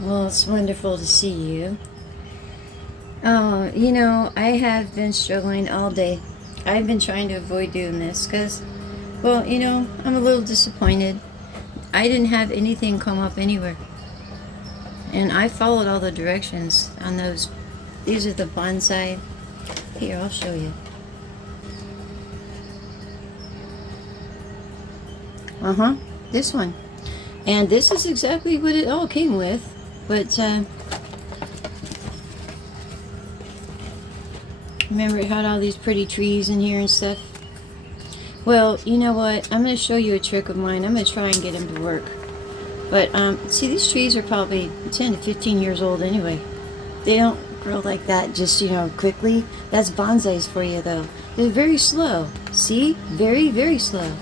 Well, it's wonderful to see you. Oh, I have been struggling all day. I've been trying to avoid doing this because, well, I'm a little disappointed. I didn't have anything come up anywhere. And I followed all the directions on those. These are the bonsai. Here, I'll show you. Uh-huh. This one. And this is exactly what it all came with. But, remember it had all these pretty trees in here and stuff? Well, you know what? I'm going to show you a trick of mine. I'm going to try and get them to work. But, see, these trees are probably 10 to 15 years old anyway. They don't grow like that just, quickly. That's bonsais for you, though. They're very slow. See? Very, very slow.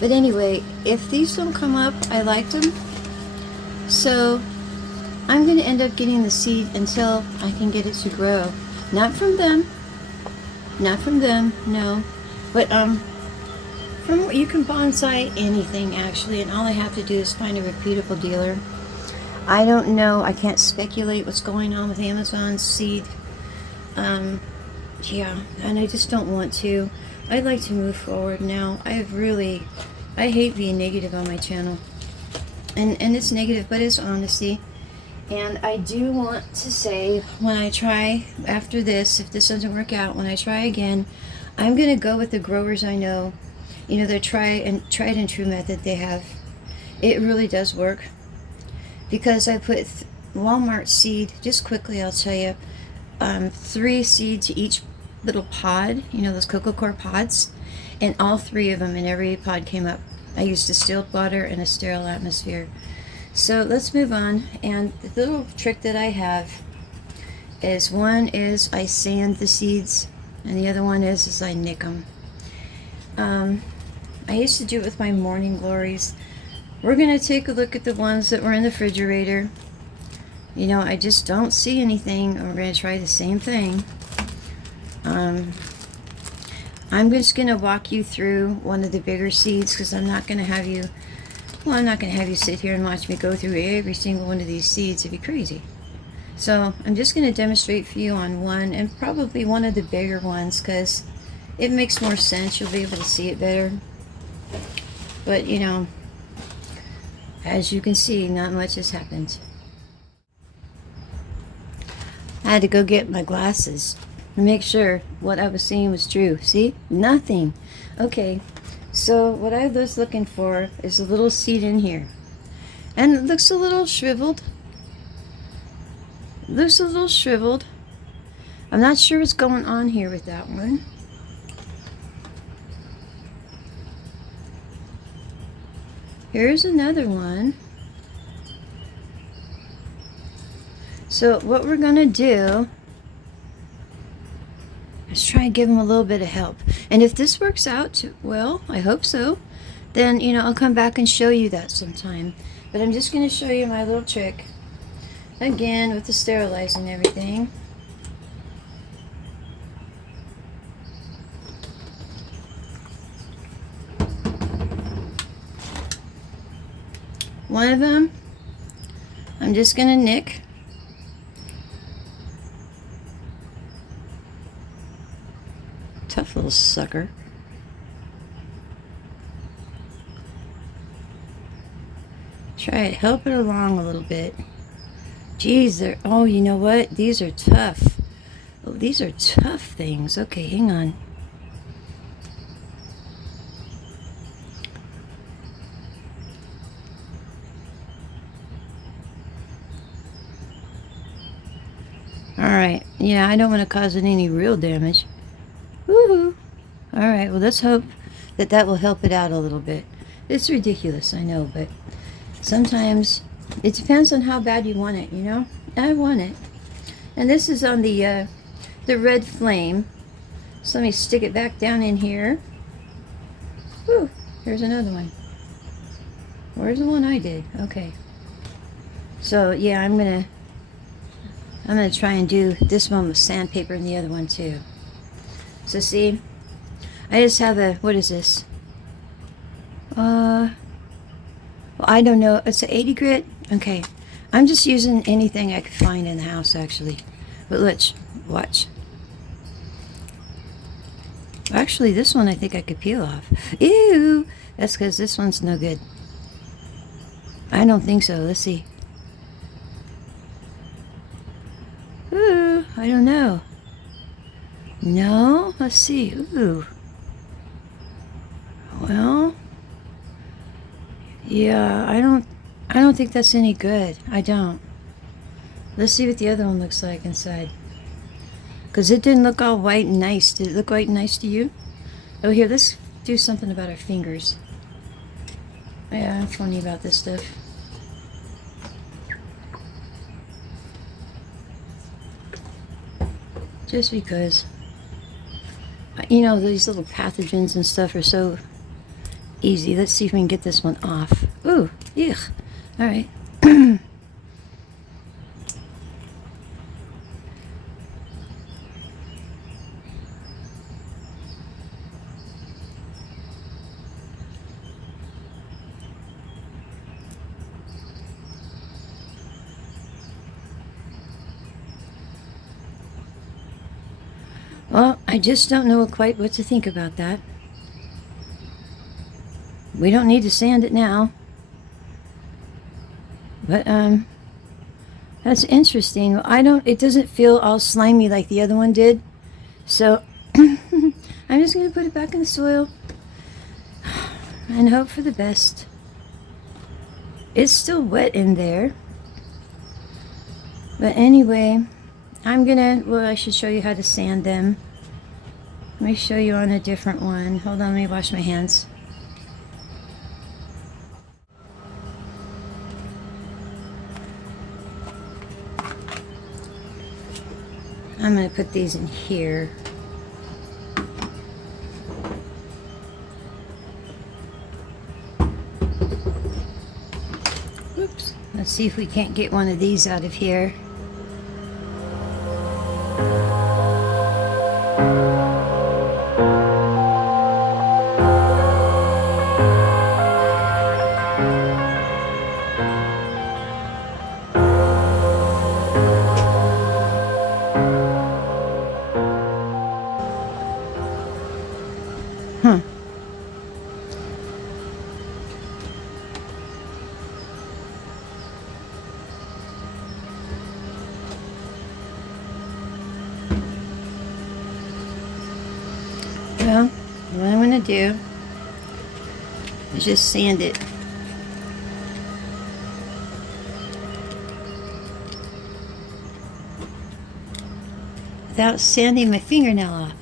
But anyway, if these don't come up, I liked them. So, I'm going to end up getting the seed until I can get it to grow. Not from them. Not from them, no. But, from you can bonsai anything, actually, and all I have to do is find a reputable dealer. I don't know. I can't speculate what's going on with Amazon seed. Yeah, and I just don't want to. I'd like to move forward now. I hate being negative on my channel. And it's negative, but it's honesty. And I do want to say, when I try after this, if this doesn't work out, when I try again, I'm going to go with the growers I know. Their tried and true method they have. It really does work. Because I put Walmart seed, just quickly I'll tell you, 3 seeds each little pod, those cocoa core pods, and all 3 of them in every pod came up. I used distilled water and a sterile atmosphere. So let's move on, and the little trick that I have is, one is I sand the seeds, and the other one is I nick them. I used to do it with my morning glories. We're going to take a look at the ones that were in the refrigerator. I just don't see anything. We're going to try the same thing. I'm just going to walk you through one of the bigger seeds because I'm not going to have you, I'm not going to have you sit here and watch me go through every single one of these seeds. It'd be crazy. So I'm just going to demonstrate for you on one, and probably one of the bigger ones because it makes more sense. You'll be able to see it better. But, as you can see, not much has happened. I had to go get my glasses to make sure what I was seeing was true. See? Nothing. Okay, so what I was looking for is a little seed in here. And it looks a little shriveled. Looks a little shriveled. I'm not sure what's going on here with that one. Here's another one. So what we're going to do is try and give them a little bit of help. And if this works out, well, I hope so, then, I'll come back and show you that sometime. But I'm just going to show you my little trick. Again, with the sterilizing everything. One of them, I'm just going to nick. Tough little sucker. Try it, help it along a little bit. Geez, oh, you know what? These are tough. Oh, these are tough things. Okay, hang on. Alright, yeah, I don't want to cause it any real damage. Woohoo! Alright, well, let's hope that that will help it out a little bit. It's ridiculous, I know, but sometimes it depends on how bad you want it, I want it. And this is on the red flame. So let me stick it back down in here. Whew, here's another one. Where's the one I did? Okay. So, yeah, I'm gonna try and do this one with sandpaper and the other one too. So see, I just have a, what is this? Well, I don't know. It's an 80 grit. Okay. I'm just using anything I could find in the house, actually. But let's watch. Actually, this one I think I could peel off. Ew! That's because this one's no good. I don't think so. Let's see. Ooh, I don't know. No? Let's see. Ooh. Well, yeah, I don't think that's any good. I don't. Let's see what the other one looks like inside. Because it didn't look all white and nice. Did it look white and nice to you? Oh, here, let's do something about our fingers. Yeah, I'm funny about this stuff. Just because. You know, these little pathogens and stuff are so easy. Let's see if we can get this one off. Ooh, yuck. All right. Well, I just don't know quite what to think about that. We don't need to sand it now. But, that's interesting. Well, it doesn't feel all slimy like the other one did. So, I'm just going to put it back in the soil and hope for the best. It's still wet in there. But anyway, I should show you how to sand them. Let me show you on a different one. Hold on, let me wash my hands. I'm going to put these in here. Oops. Let's see if we can't get one of these out of here. Huh. Well, what I'm going to do is just sand it. Without sanding my fingernail off.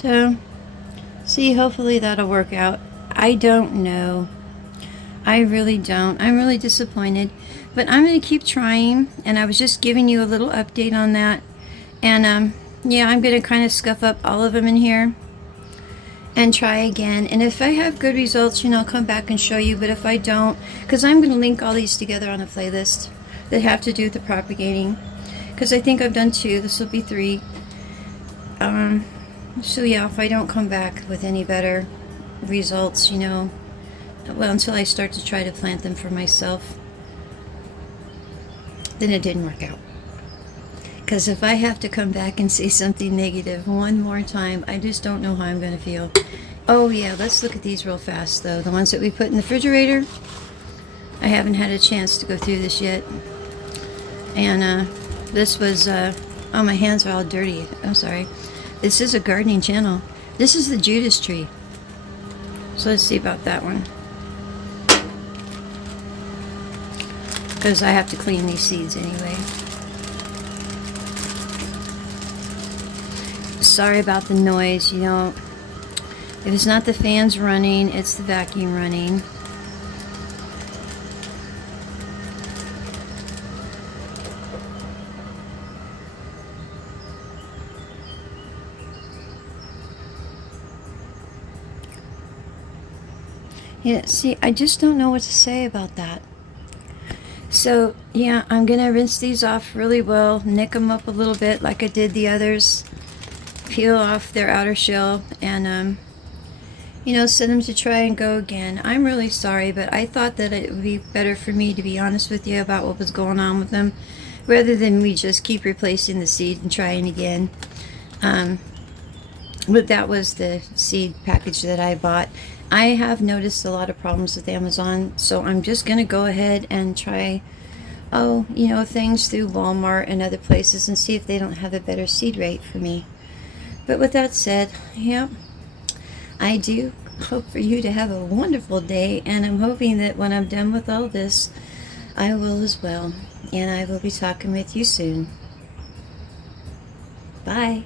So, see, hopefully that'll work out. I don't know. I really don't. I'm really disappointed. But I'm going to keep trying. And I was just giving you a little update on that. And, yeah, I'm going to kind of scuff up all of them in here. And try again. And if I have good results, I'll come back and show you. But if I don't, because I'm going to link all these together on a playlist that have to do with the propagating. Because I think I've done 2. This will be 3. So yeah, if I don't come back with any better results, well, until I start to try to plant them for myself, then it didn't work out. Because if I have to come back and say something negative one more time, I just don't know how I'm going to feel. Oh yeah, let's look at these real fast though. The ones that we put in the refrigerator, I haven't had a chance to go through this yet. And this was, oh, my hands are all dirty. I'm sorry. This is a gardening channel. This is the Judas tree. So let's see about that one. Because I have to clean these seeds anyway. Sorry about the noise, If it's not the fans running, it's the vacuum running. Yeah, see, I just don't know what to say about that. So, yeah, I'm going to rinse these off really well, nick them up a little bit like I did the others, peel off their outer shell, and, you know, send them to try and go again. I'm really sorry, but I thought that it would be better for me to be honest with you about what was going on with them, rather than me just keep replacing the seed and trying again. But that was the seed package that I bought. I have noticed a lot of problems with Amazon, so I'm just going to go ahead and try, you know, things through Walmart and other places and see if they don't have a better seed rate for me. But with that said, yeah, I do hope for you to have a wonderful day, and I'm hoping that when I'm done with all this, I will as well. And I will be talking with you soon. Bye.